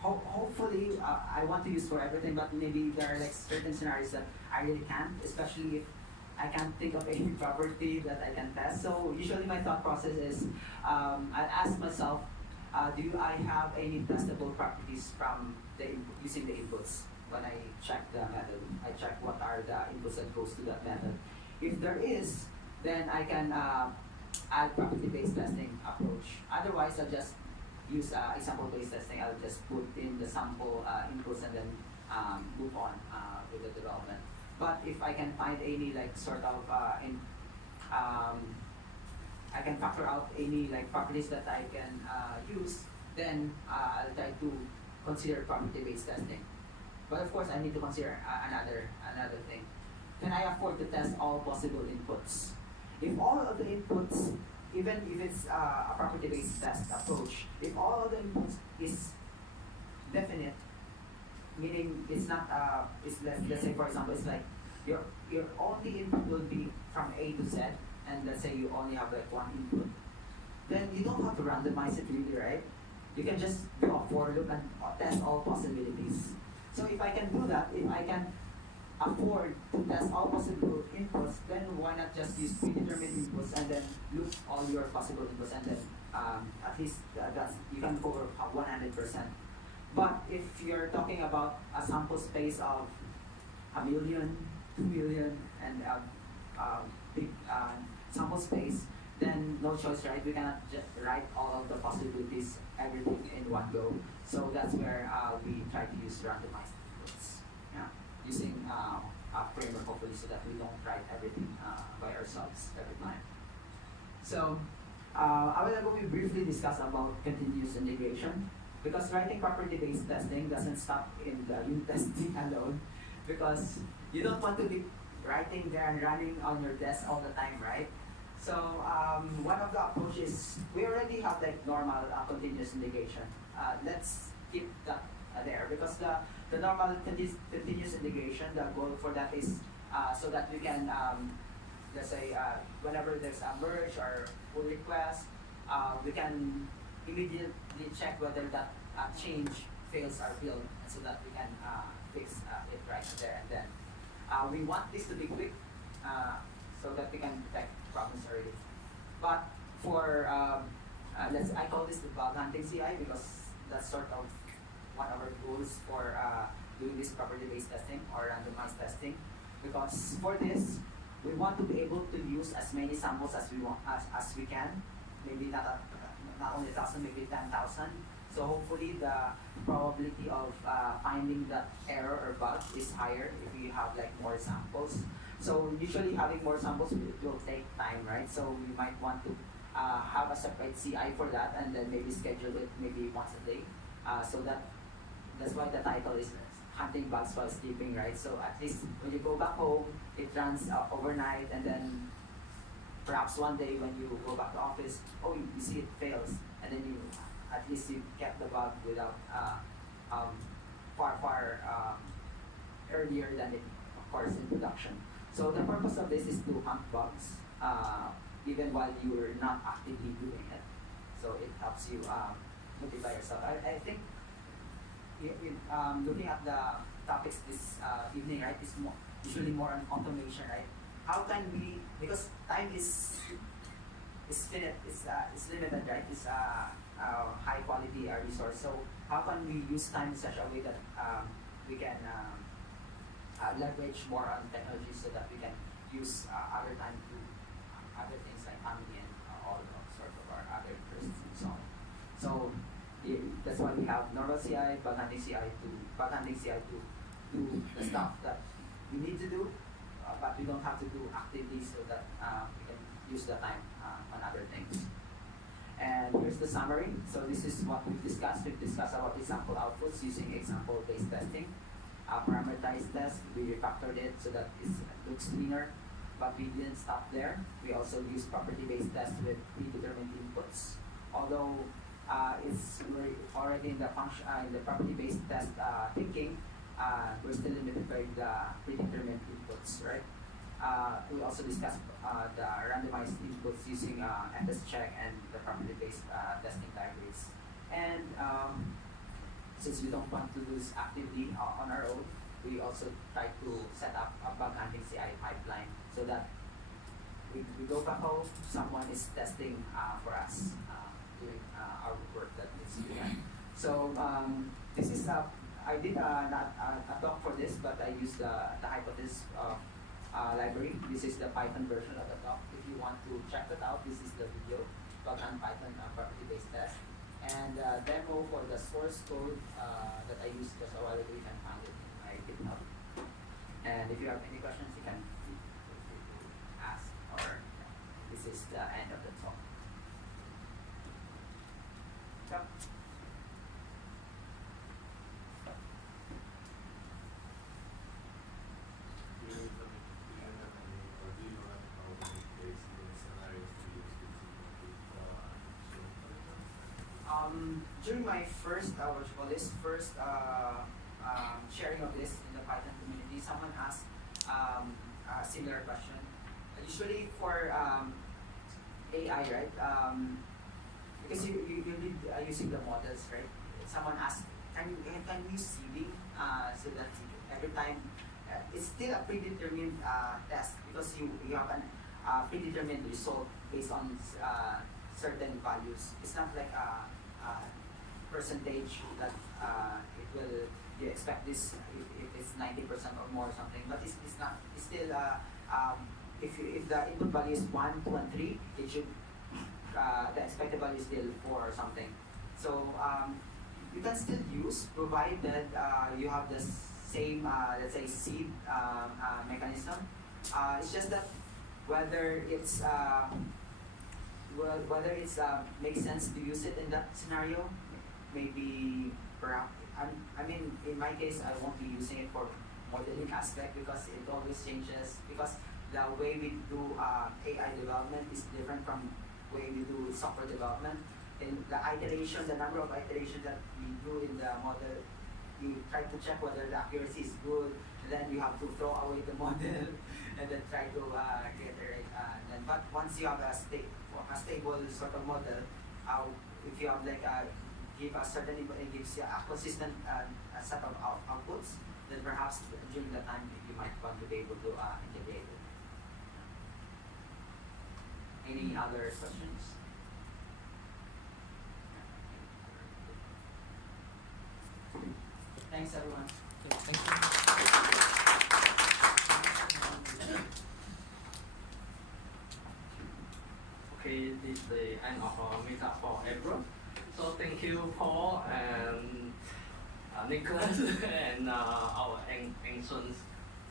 hopefully, I want to use for everything, but maybe there are like certain scenarios that I really can't, especially if I can't think of any property that I can test. So usually my thought process is, I'll ask myself, do I have any testable properties from using the inputs when I check the method. I check what are the inputs that goes to that method. If there is, then I can add property-based testing approach. Otherwise, I'll just use example-based testing. I'll just put in the sample inputs and then move on with the development. But if I can find any like sort of I can factor out any like properties that I can use, then I'll try to consider property-based testing. But of course, I need to consider another thing. Can I afford to test all possible inputs? If all of the inputs, even if it's a property-based test approach, if all of the inputs is definite, meaning it's not it's let's say for example it's like your only input will be from A to Z, and let's say you only have like one input, then you don't have to randomize it really, right? You can just do a for loop and test all possibilities. So if I can do that, if I can afford to test all possible inputs, then why not just use predetermined inputs and then loop all your possible inputs, and then at least that's you can cover 100%. But if you're talking about a sample space of 1 million, 2 million, and big sample space, then no choice, right? We cannot just write all of the possibilities, everything in one go. So that's where we try to use randomized inputs, yeah, using a framework hopefully so that we don't write everything by ourselves every time. So I will go briefly discuss about continuous integration, because writing property-based testing doesn't stop in the unit testing alone, because you don't want to be writing there and running on your desk all the time, right? So one of the approaches, we already have like normal continuous integration. Let's keep that there, because the normal continuous integration, the goal for that is so that we can, let's say, whenever there's a merge or pull request, we can immediately check whether that change fails our build, so that we can fix it right there and then. We want this to be quick, so that we can detect problems early. But for I call this the bug hunting CI, because that's sort of one of our goals for doing this property-based testing or randomized testing. Because for this, we want to be able to use as many samples as we want, as we can. Maybe not only 1,000, maybe 10,000. So hopefully the probability of finding that error or bug is higher if you have like more samples. So usually having more samples will take time, right? So we might want to have a separate CI for that, and then maybe schedule it maybe once a day. So that's why the title is hunting bugs while sleeping, right? So at least when you go back home, it runs overnight, and then perhaps one day when you go back to office, oh, you see it fails, and then you at least you kept the bug without far earlier than it, of course, in production. So the purpose of this is to hunt bugs even while you're not actively doing it. So it helps you notify yourself. I think looking at the topics this evening, right, is usually more on automation, right? How can we, because time is finite, it's limited, right? It's high quality resource. So how can we use time in such a way that we can leverage more on technology, so that we can use other time to other things like family and all the sort of our other interests and so on. So that's why we have normal CI, bug hunting CI to do the stuff that we need to do, but we don't have to do actively, so that we can use the time on other things. And here's the summary. So this is what we've discussed. We've discussed about example outputs using example-based testing. Parameterized test, we refactored it so that it looks cleaner, but we didn't stop there. We also used property-based tests with predetermined inputs. Although we're already in the function in the property-based test thinking, we're still limited by the predetermined inputs, right? We also discussed the randomized inputs using FS check and the property-based testing libraries. And since we don't want to do this actively on our own, we also try to set up a bug hunting CI pipeline, so that we go back home, someone is testing for us, doing our work that needs to be done. So this is I did not a talk for this, but I used the HostedServices library. This is the Python version of the talk. If you want to check that out, this is the video talk on Python property-based test. And demo for the source code that I used just a while ago, you can find it in my GitHub. And if you have any questions, you can feel free to ask, or this is the end of the talk. So, during my first, first sharing of this in the Python community, someone asked a similar question. Usually for AI, right? Because you need using the models, right? Someone asked, can you use seeding so that every time it's still a predetermined test because you have a predetermined result based on certain values. It's not like a percentage that it will, you expect this if it's 90% or more or something, but it's not, it's still if the input value is 1, 2, and 3, it should the expected value is still 4 or something. So you can still use, provided you have the same let's say seed mechanism. It's just that whether it's makes sense to use it in that scenario, maybe perhaps. I mean, in my case, I won't be using it for modeling aspect because it always changes. Because the way we do AI development is different from the way we do software development. In the iteration, the number of iterations that we do in the model, you try to check whether the accuracy is good, and then you have to throw away the model and then try to get it right. But once you have a stable sort of model, if you have like give a certain input, it gives you a consistent set of outputs, then perhaps during that time you might want to be able to integrate it. Any other questions? Thanks everyone. Thank you. Okay, this is the end of our meetup for April. So thank you, Paul and Nicholas and our Eng Soon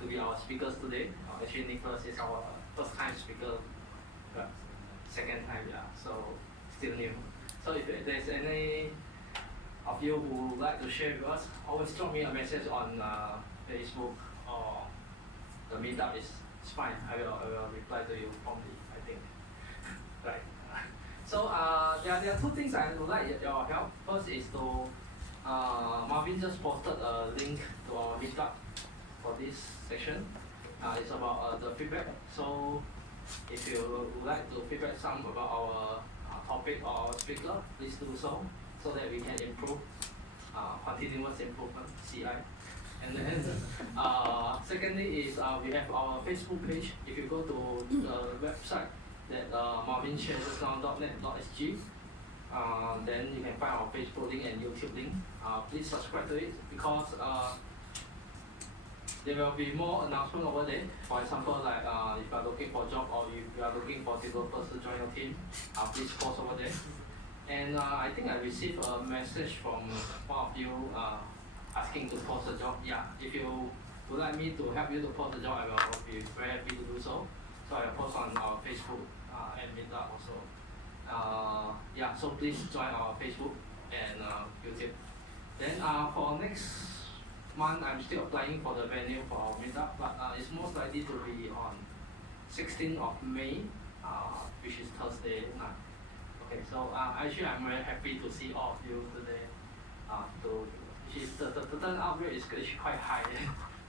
to be our speakers today. Actually, Nicholas is our first time speaker, but second time, yeah. So still new. So if there's any of you who would like to share with us, always drop me a message on Facebook or the meetup is fine. I will reply to you promptly, I think. Right. So there are two things I would like your help. First is to Marvin just posted a link to our meetup for this section. It's about the feedback. So if you would like to feedback some about our topic or our speaker, please do so that we can improve, continuous improvement, CI. And then secondly is we have our Facebook page. If you go to the website that Marvin shared just now, .net.sg, then you can find our Facebook link and YouTube link. Please subscribe to it because there will be more announcements over there. For example, like if you are looking for a job or if you are looking for developers to join your team, please post over there. And I think I received a message from one of you asking to post a job. Yeah, if you would like me to help you to post a job, I will be very happy to do so. So I will post on our Facebook and Meetup also. Yeah, so please join our Facebook and YouTube. Then for next month, I'm still applying for the venue for our Meetup, but it's most likely to be on 16th of May, which is Thursday night. Okay, so actually I'm very happy to see all of you today. The turnout rate is actually quite high.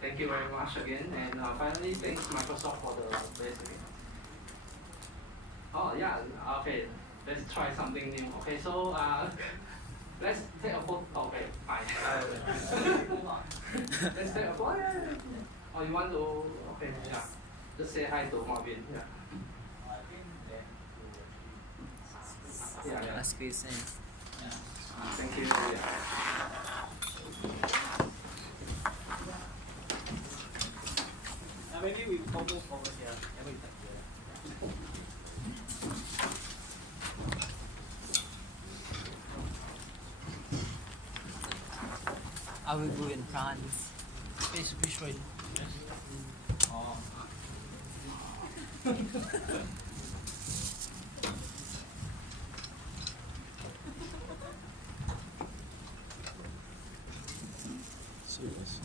Thank you very much again, and finally thanks Microsoft for the place again. Oh yeah, okay, let's try something new. Okay, so let's take a photo. Okay, fine. Let's take a photo. Oh, you want to? Okay, yeah. Just say hi to Marvin. Yeah. Yeah. Squeeze in. Thank you. Yeah. maybe we all move over here. And we talk here. I will go in France. Which way? Oh. Serious.